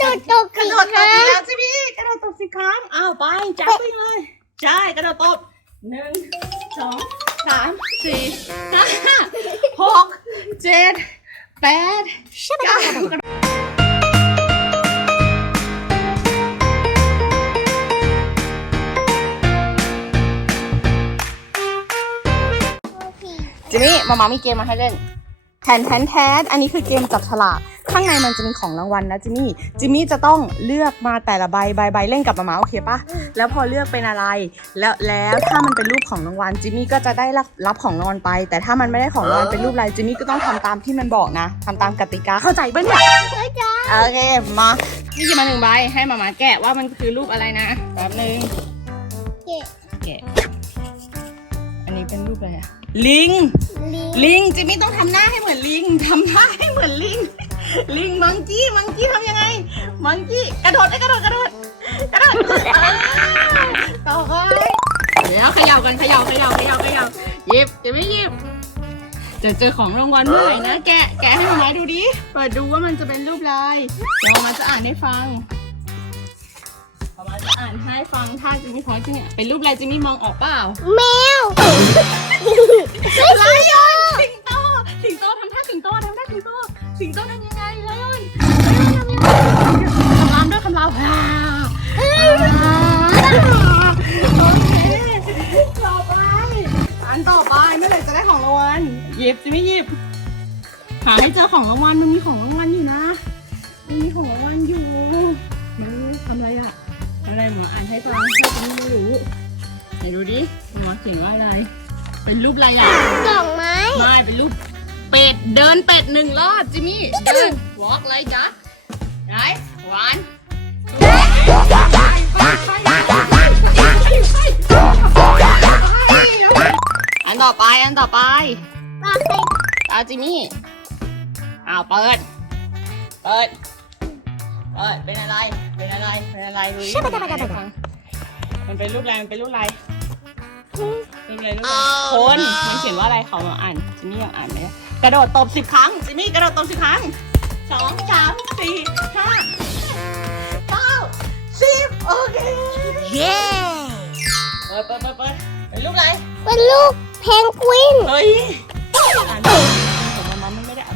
โดดตกกระโดดตบอีกแล้วจิมี่กระโดดตบสิครั้งอ้าวไปจับไปเลยใช่กระโดดตบหนึ่งสองสามสี่ห้าหกเจ็ดแปดเก้าจิมมี่มามามีเกมมาให้เล่นแทนแทนแทนอันนี้คือเกมจับฉลาก ข้างในมันจะมีของรางวัลนะจิมมี่ จิมมี่จะต้องเลือกมาแต่ละใบใบใบเล่นกับมามาโอเคปะแล้วพอเลือกเป็นอะไร แล้วแล้วถ้ามันเป็นรูปของรางวัลจิมมี่ก็จะได้รับรับของรางวัลไป แต่ถ้ามันไม่ได้ของรางวัลเป็นรูปอะไรจิมมี่ก็ต้องทำตามที่มันบอกนะทำตามกติกาเข้าใจปะเนี่ยเข้าใจโอเคมานี่หยิบมาหนึ่งใบให้มามาแกะว่ามันคือรูปอะไรนะแป๊บนึงเก็บแกะอันนี้เป็นรูปอะไรอะลิงลิงลิงจิมมี่ต้องทำหน้าให้เหมือนลิงทำหน้าให้เหมือนลิง ลิงมังกี้มังกี้ทำยังไง มังกี้กระโดดไปกระโดดกระโดดกระโดดอ้าวต่อไปเดี๋ยวเขย่ากันเขย่าเขย่าเขย่าเขย่าหยิบจะไม่หยิบจะเจอของรางวัลเมื่อไหร่นะแกะแกะให้มามาดูดิเปิดดูว่ามันจะเป็นรูปอะไรเดี๋ยวมาจะอ่านให้ฟังมาจะอ่านให้ฟังถ้าจิมมี่พอจะเนี่ยเป็นรูปอะไรจิมมี่มองออกเปล่าแมวไลออ บจะไม่หยิบหาให้เจอของรางวัลมันมีของรางวัลอยู่นะมันมีของรางวัลอยู่มันทำอะไรอะทำอะไรหมออ่านให้ฟังเพื่อจะไม่รู้ไหนดูดิหมอเขียนว่าอะไร เป็นรูปอะไรอะดอกไม้ไม่เป็นรูปเป็ดเดินเป็ดหนึ่งรอบจิมมี่เดิน walk เลยจ้ะไหน one อันต่อไปอันต่อไป ปลาไข่ตาจิมมี่อ้าวเปิด เปิด เปิด เป็นอะไร เป็นอะไร เป็นอะไรดูดิมันเป็นรูปอะไร มันเป็นรูปอะไรเป็นอะไรรูปอะไรคนมันเขียนว่าอะไรเขามาอ่านจิมมี่ยังอ่านไหมกระโดดตบสิบครั้ง จิมมี่กระโดดตบสิบครั้งสองสามสี่ห้าเก้าสิบโอเค เย้เปิดเปิดเปิดเปิดเป็นรูปอะไร เป็นลูกเพนกวิน เฮ้ย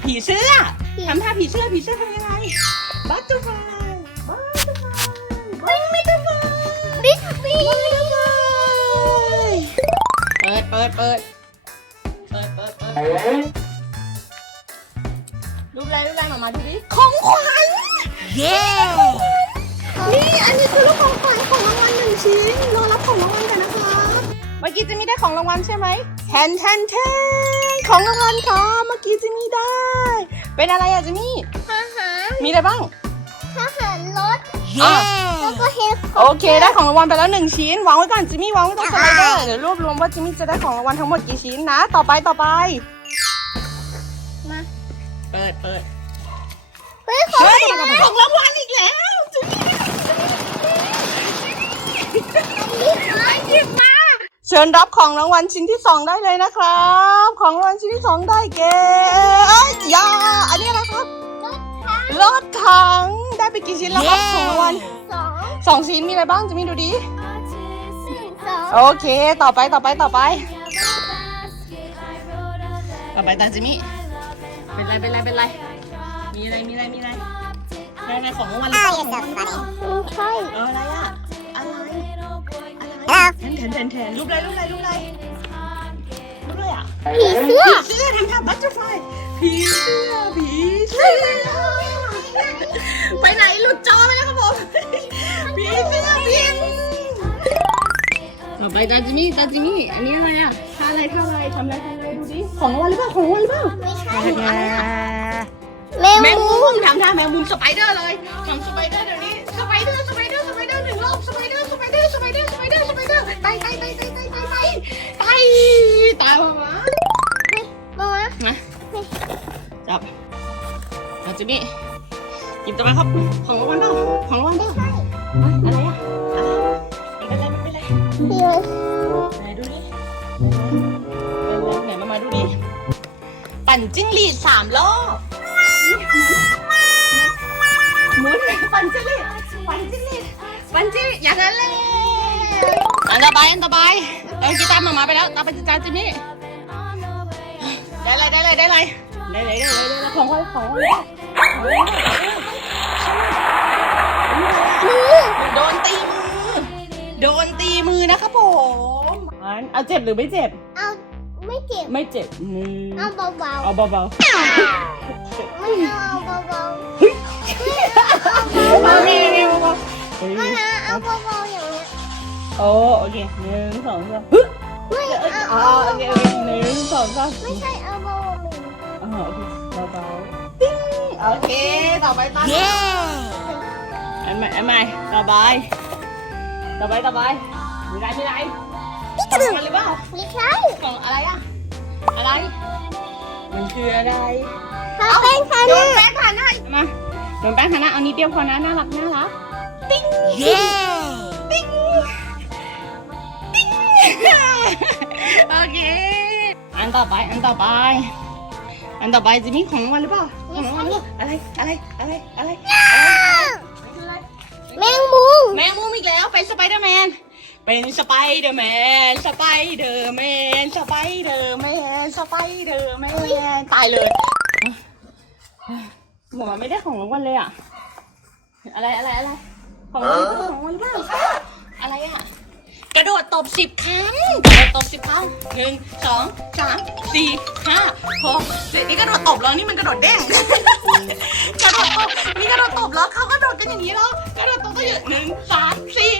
ผีเสื้อทำท่าผีเสื้อผีเสื้อทำยังไงบัตเตอร์ฟลายบัตเตอร์ฟลายบัตเตอร์ฟลายบิ๊กบิ๊กเปิดเปิดเปิดเปิดเปิดเปิดรูปอะไรรูปอะไรมามาดูดิของขวัญเย้นี่อันนี้คือลูกของขวัญของรางวัลหนึ่งชิ้นรอรับของรางวัลกันนะคะเมื่อกี้จะมีได้ของรางวัลใช่ไหมแทนแทนแทน ของรางวัลค่ะ เมื่อกี้จะมีได้ เป็นอะไรอะจิมี่ ทหารมีอะไรบ้าง ทหารรถเย้แล้วก็เฮลิคโอเค ได้ของรางวัลไปแล้วหนึ่งชิ้นวางไว้ก่อนจิมมี่วางไว้ตรงสไลเดอร์เดี๋ยวรวบรวมว่าจิมมี่จะได้ของรางวัลทั้งหมดกี่ชิ้นนะ ต่อไปต่อไป มาเปิดเปิดเฮ้ยของเฮ้ยไม้ของรางวัลอีกแล้วจิมมี่หยิบมาเชิญรับของรางวัลชิ้นที่สองได้เลยนะครับ ของรางวัลชิ้นที่สองได้แก่เอ้ยอยาอันนี้อะไรครับรถถังได้ไปกี่ชิ้นแล้วครับของรางวัลสองสองชิ้นมีอะไรบ้างจิมมี่ดูดิสองโอเค ต่อไปต่อไปต่อไป ต่อไปตาจิมี่เป็นไรเป็นไรเป็นไรมีอะไรมีอะไรมีอะไรในในของรางวัลหรือเปล่าของรางวัลหรือเปล่าไม่ใช่เอออะไรอะอะไร แทนแทนแทนแทนรูปอะไรรูปอะไรรูปอะไรรูปอะไรอะผีเสื้อผีเสื้อทำท่าบัตเตอร์ไฟผีเสื้อผีเสื้อไปไหนหลุดจอไปแล้วครับผมผีเสื้อบินต่อไปตาจิมี่ตาจิมี่อันนี้อะไรอะท่าอะไรท่าอะไรทำอะไรทำอะไรดูดิของรางวัลหรือเปล่าของรางวัลหรือเปล่าไม่ใช่อะไรอะแมงแมงมุมุมมทำท่าแมงมุมสไปเดอร์เลยทำสไปเดอร์เดี๋ยวนี้สไปเดอร์ จิมมี่หยิบตัวมาครับ ของรางวัลเปล่าของรางวัลเปล่อะไรอะอะไรไม่เป็นไรไม่เป็นไรเดี๋ยวไหนดูดิไหนมามาดูดิ ปั่นจิ้งหรีดสามรอบหมุนปั่นจิ้งหรีดปั่นจิ้งหรีดปั่นจิ้งหรีดอย่างนั้นเลยอันต่อไปอันต่อไปเออกีตาร์มามาไปแล้วตามไปจานจิมมี่ได้เลยได้เลยได้เลยได้เลยได้เลยได้เลยของเขาของ โดนตีมือ โดนตีมือนะครับผมอันเอาเจ็บหรือไม่เจ็บ เอาไม่เจ็บ ไม่เจ็บมือเอาเบาเอาเบาๆไม่เอาเบาๆเอานี่นี่เบาๆเฮ้ยๆไม่นะเอาเบาๆอย่างเงี้ยโอ้โอเคหนึ่งสองสามฮึไม่เอาอ๋อโอเคโอเคหนึ่งสองสามไม่ใช่เอาเบาๆแบบนี้อ๋อโอเคเบาๆติ้ง โอเค ต่อไปตามอันใหม่อันใหม่ต่อไปต่อไปต่อไปมีไรมีไรกระดูกมันหรือเปล่าไม่ใช่กล่องอะไรอะอะไร มันคืออะไรถ้าเป็นคันโยนแป้งผ่านหน้ามาโยนแป้งผ่านหน้าเอานิดเดียวพอนะน่ารักน่ารักติ้งเย้ติ้งติ้งโอเค อันต่อไป อันต่อไป อันต่อไปจะมีของรางวัลหรือเปล่าของรางวัลหรือเปล่าอะไรอะไรอะไรอะไร แมงมุมแมงมุมอีกแล้วเป็นสไปเดอร์แมน เป็นสไปเดอร์แมน สไปเดอร์แมน สไปเดอร์แมน สไปเดอร์แมน ตายเลยหมอไม่ได้ของรางวัลเลยอะ อะไรอะไรอะไร ของรางวัลของรางวัลบ้างอะไรอะ กระโดดตบสิบครั้งกระโดดตบสิบครั้งหนึ่งสองสามสี่ห้าหกเจ็ดนี่กระโดดตบแล้วนี่มันกระโดดเด้ง กระโดดตบนี่กระโดดตบแล้วเขากระโดดกันอย่างนี้แล้วกระโดดตบก็เยอะหนึ่งสามสี่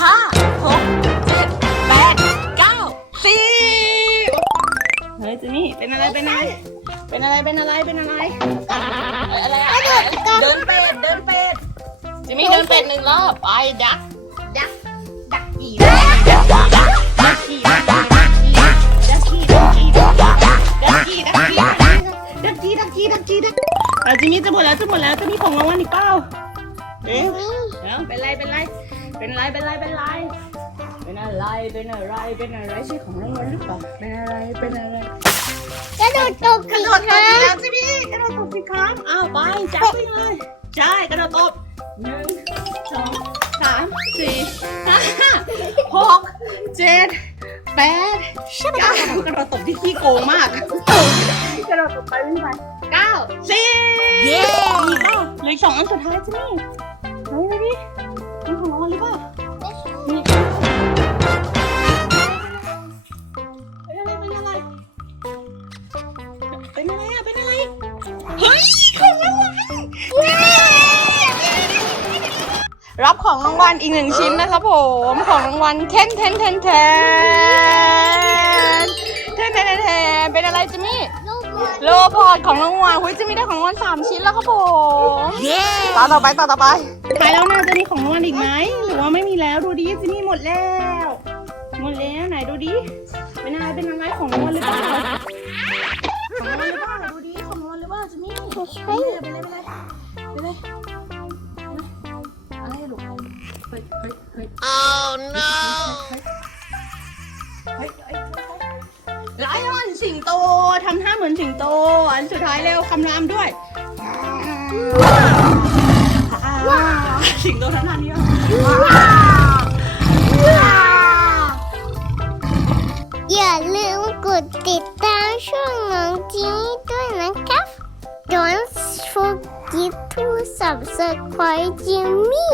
ห้าหกเจ็ดแปดเก้าสิบเฮ้ยจินี่เป็นอะไรเป็นอะไรเป็นอะไรเป็นอะไรเป็นอะไรอะไรอะไรเดินเป็ดเดินเป็ดจิมี่เดินเป็ดหนึ่งรอบไปดัก หมดแล้วจะหมดแล้วจะมีของรางวัลอีกเปล่าเอ๊ะเอ้าเป็นไรเป็นไรเป็นไรเป็นไรเป็นไรเป็นอะไรเป็นอะไรเป็นอะไรใช่ของรางวัลหรือเปล่าเป็นอะไรเป็นอะไรกระโดดตกกระโดดตบสิครับสิพี่กระโดดตบสิครับอ้าวไปจับไปเลยใช่กระโดดตบหนึ่งสองสามสี่ห้าหกเจ็ดแปดเก้ากระโดดตบที่ขี้โกงมากกระโดดตบไปวิ่งไปเก้าสิบ อีกสองอันสุดท้ายสินี่ไหดิเป็ของรางวัลหรือเปล่านี่เป็นอะไรเป็นอะไรเป็นอะไรอะเป็นอะไร เฮ้ยของรางวัลรับของรางวัลอีกหนึ่งชิ้นนะครับผม ของรางวัลเทนเทนเทนเทนเทนเทนเทนเป็นอะไรจิมี่ โลพอดของรางวัลหุ้ยจิมมี่ได้ของรางวัลสามชิ้นแล้วครับผมเย้ต่อต่อไปต่อต่อไปท้ายแล้วนะจะมีของรางวัลอีกไหมหรือว่าไม่มีแล้วดูดิจิมี่หมดแล้ว หมดแล้วไหนดูดิเป็นอะไรเป็นอะไรของรางวัลหรือเปล่าของรางวัลหรือเปล่าดูดิของรางวัลหรือเปล่าจิมี่ไม่ใช่เป็นอะไรเป็นอะไรเป็นอะไรอะไรลูกเฮ้ยเฮ้ยเฮ้ย Oh no เฮ้ยเฮ้ยำท่าเหมือนสิงโต อันสุดท้ายเร็วคำรามด้วย สิงโตทำท่านี้วะอย่าลืมกดติดตามช่องน้องจิมมี่ด้วยนะครับ Don't forget to subscribe Jimmy